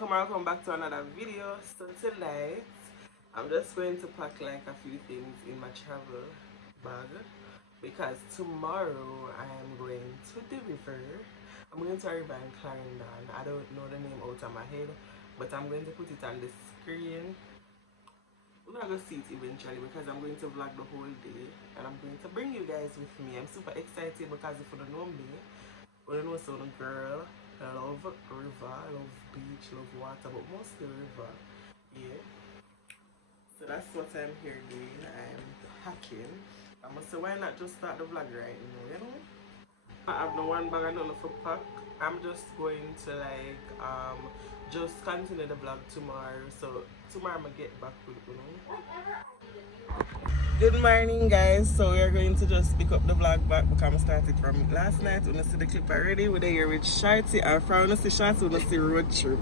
welcome back to another video. So tonight I'm just going to pack like a few things in my travel bag because tomorrow I am going to the river. I'm going to a river in Clarendon. I don't know the name out of my head, but I'm going to put it on the screen. We're gonna go see it eventually because I'm going to vlog the whole day and I'm going to bring you guys with me. I'm super excited because if you don't know me, I don't know so the girl. I love river, I love beach, love water, but mostly river. Yeah. So that's what I'm here doing. I'm packing. I must say, why not just start the vlog right now, you know? I have no one bag and nothing for pack. I'm just going to like just continue the vlog tomorrow. So tomorrow I'm gonna get back with you know. Good morning guys, so we are going to just pick up the vlog back because I started from it last night. When I see the clip already, we're here with Shorty, and from when I see Shorty, when I see road trip.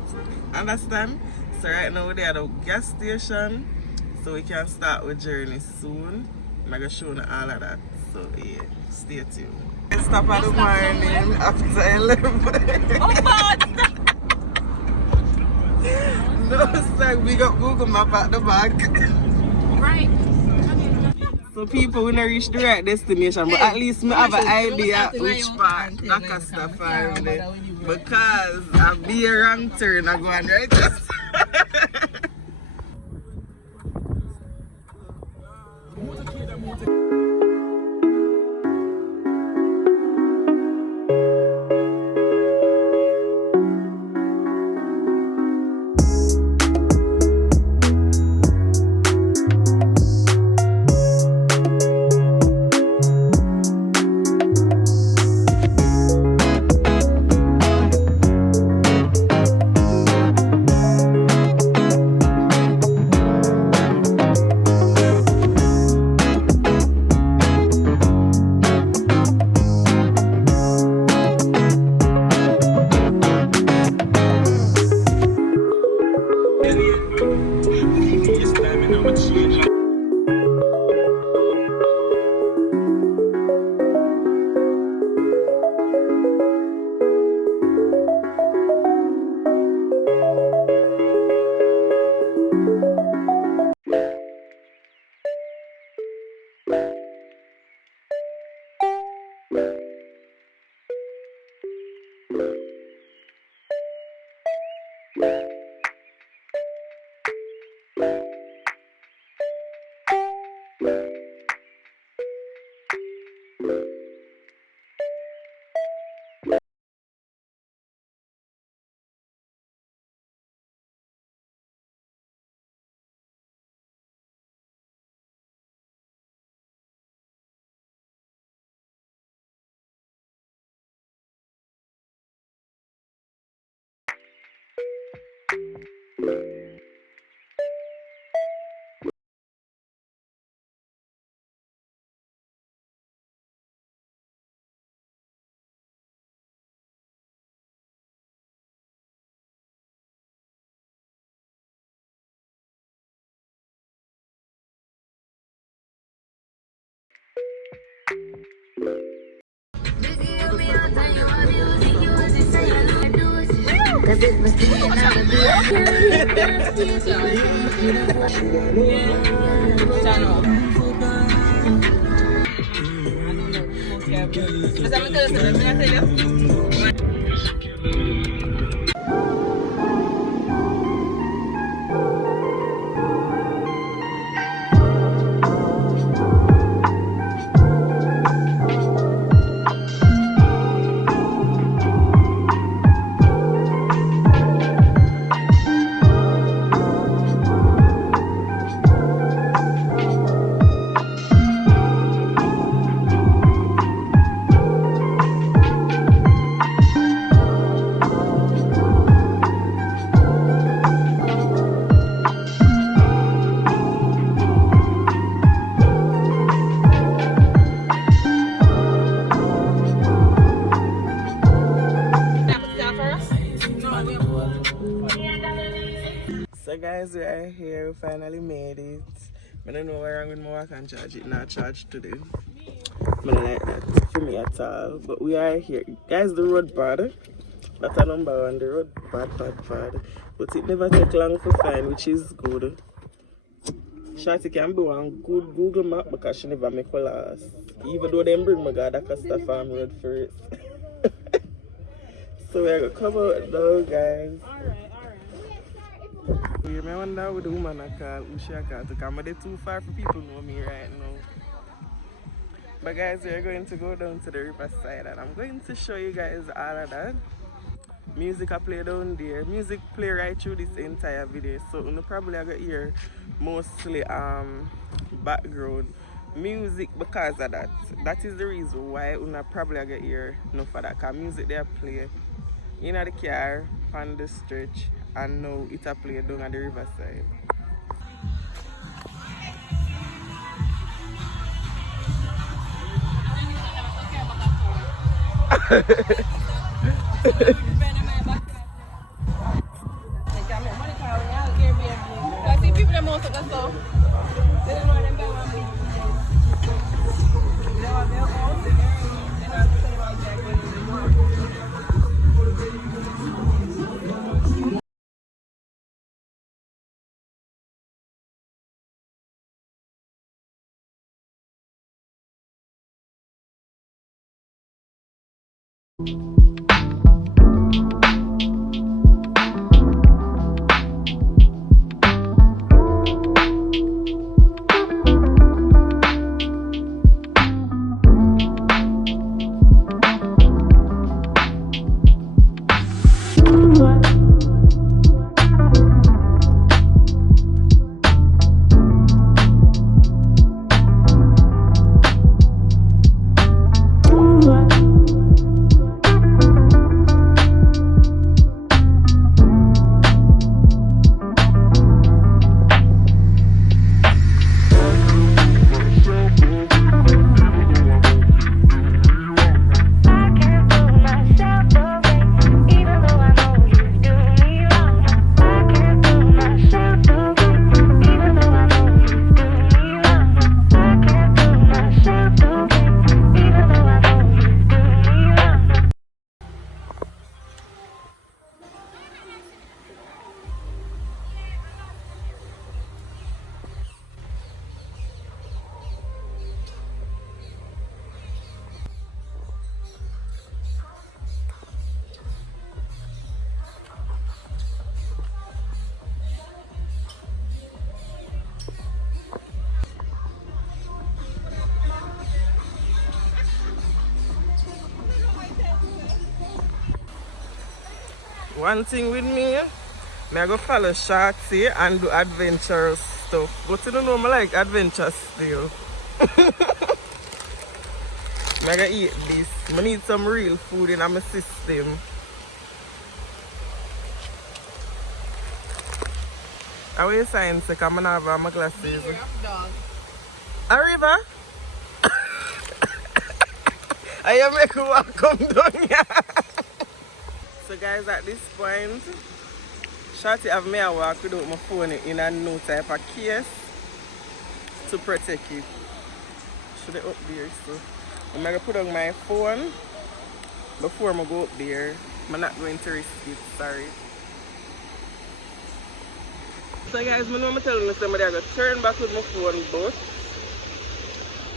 Understand? So right now we're at the gas station, so we can start with journey soon. I'm going to show you all of that, so yeah, stay tuned. I stop at the morning after 11. Oh God! No, sir, we got Google Map at the back. Right. So people will not reach the right destination, but at least I have an idea which part that can stop for me. Because I'll be a wrong turn I go on right. So guys, we are here, we finally made it. I don't know what's wrong with my work and charge it, not charge today. I don't like that for me at all. But we are here. Guys, the road bad. That's a number on the road, bad. But it never take long to find, which is good. Shorty can be on good Google map because she never make a loss. Even though they bring my God, I can stop farm road first. So we're gonna cover it though, guys. Alright. I wonder what the woman I call, who she I call, because I'm too far for people know me right now. But guys, we're going to go down to the Riverside and I'm going to show you guys all of that. Music I play down there. Music play right through this entire video. So you probably are gonna hear mostly background music because of that. That is the reason why you probably are gonna hear enough of that. Because music they play in the car, on the stretch, and now it a play down at the Riverside. One thing with me, I go follow Shorty and do adventurous stuff. But you don't know, I like adventure still. I go eat this. I need some real food in my system. I will sign so I'm gonna have my glasses. A river? I am make you walk come down here. So guys, at this point, Shorty have me a walk without my phone in a no type of case to protect it. Should I up there so I'm gonna put on my phone before I go up there. I'm not going to risk it, sorry. So guys, I know I'm telling you somebody I'm gonna turn back with my phone, but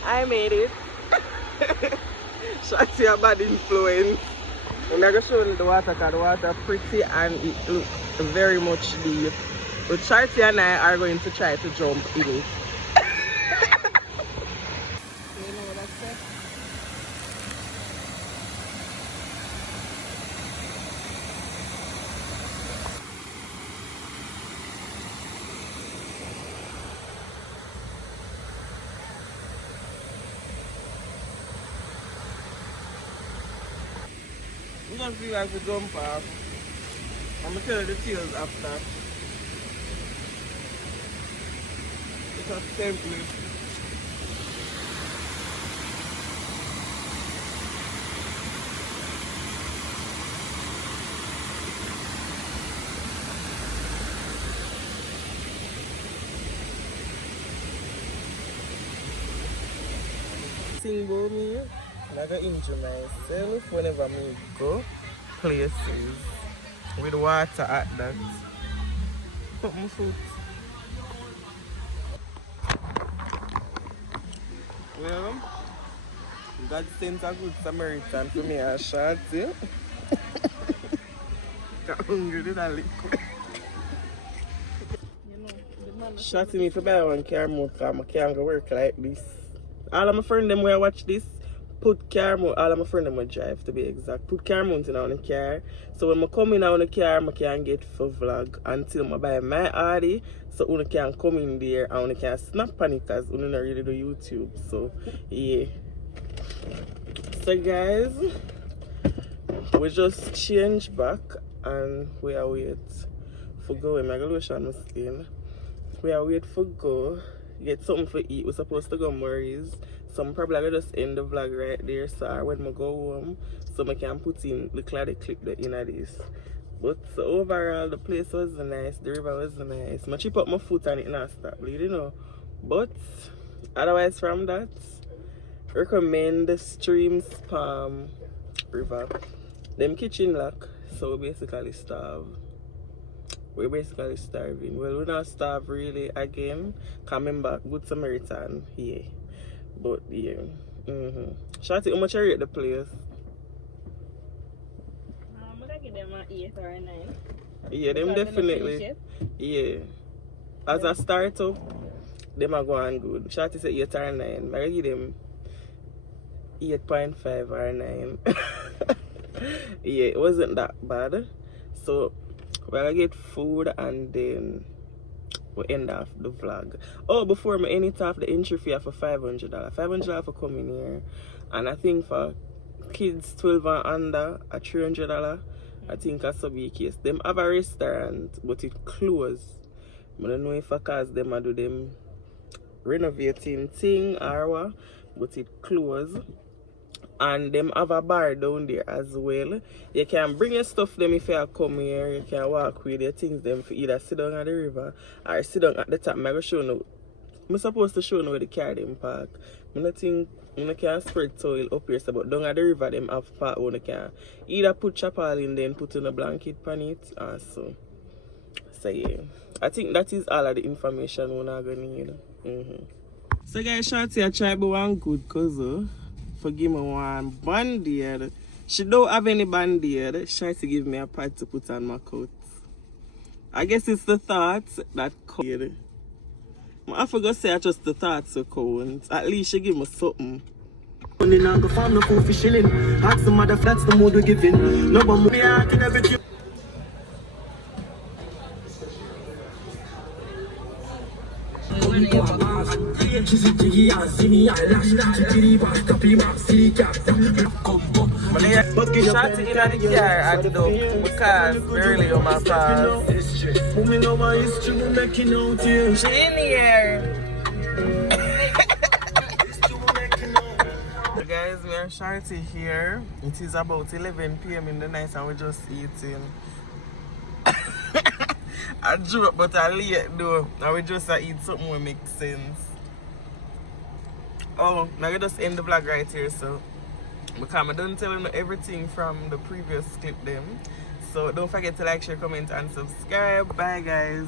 I made it. Shorty a bad influence. I'm going to show you the water because the water pretty and it looks very much deep. But Shorty and I are going to try to jump in it. You know what I said? We don't feel like we jump off. I'm going to tell you the details after. It was simply. Thing about me, and I got injure myself whenever I go. places with water at that. Put my foot. Well, God sent a good Samaritan for me a shot, yeah? I'm hungry, did I liquid? Shot me for buy one car mode because I can't go work like this. All of my friends them will watch this, put car mode, all of my friends them will drive to be exact. Put car mode in on the car. So when I come in on the car, I can get for vlog until I buy my Audi. So you can come in there and you can snap on it because you don't really do YouTube. So yeah. So guys, we just change back and we are wait for go. I'm gonna lotion my skin. We are wait for go. Get something for eat. We're supposed to go Moreee's. So I'm probably gonna just end the vlog right there. So when I go home, so I can put in the cladded clip that in this. But so overall the place was nice, the river was nice. I chip up my foot and it not stop bleeding, you know. But otherwise from that, recommend the STREAMZ PALMZ river. Them kitchen lock, so we basically starve. We're basically starving. Well, we're not starved really again. Remember, Good Samaritan here. But yeah. Shawty, how much I rate the place? I'm gonna give them an 8 or a 9. Yeah, them definitely. Yeah. As a startup, them are going good. Shawty said 8 or 9. I'm gonna give them 8.5 or 9. Yeah, it wasn't that bad. So we're gonna get food and then we'll end off the vlog. Oh, before I end it off, the entry fee for $500. $500 for coming here. And I think for kids 12 and under, at $300. I think that's a big case. Them have a restaurant, but it closed. I don't know if I cause them I do them renovating thing or what, but it closed. And them have a bar down there as well. You can bring your stuff them if you come here. You can walk with your things them for either sit down at the river or sit down at the top. I'm going to show you. I'm supposed to show you where the car them park. I don't think you can spread soil up here, but down at the river them have part where you can either put chapel in then put in a blanket on it or so. So yeah. I think that is all of the information we're not going to need. So guys, Shawty, I try to be one good cousin. Forgive me one band-aid. She don't have any band-aid. She tried to give me a pad to put on my coat. I guess it's the thoughts that count. I forgot to say I just the thoughts that count. At least she give me something. Money now go farm no food for shilling. Ask the mother that's the mood we giving. No one me out in everything. Shot in the car at the door because really on my pass. She in here. So guys, we are Shorty here. It is about 11 PM in the night and we're just eating. I joke, but I late though. Now we just eat something that makes sense. Oh, now we just end the vlog right here, so because I don't tell you everything from the previous clip them. So don't forget to like, share, comment and subscribe. Bye guys.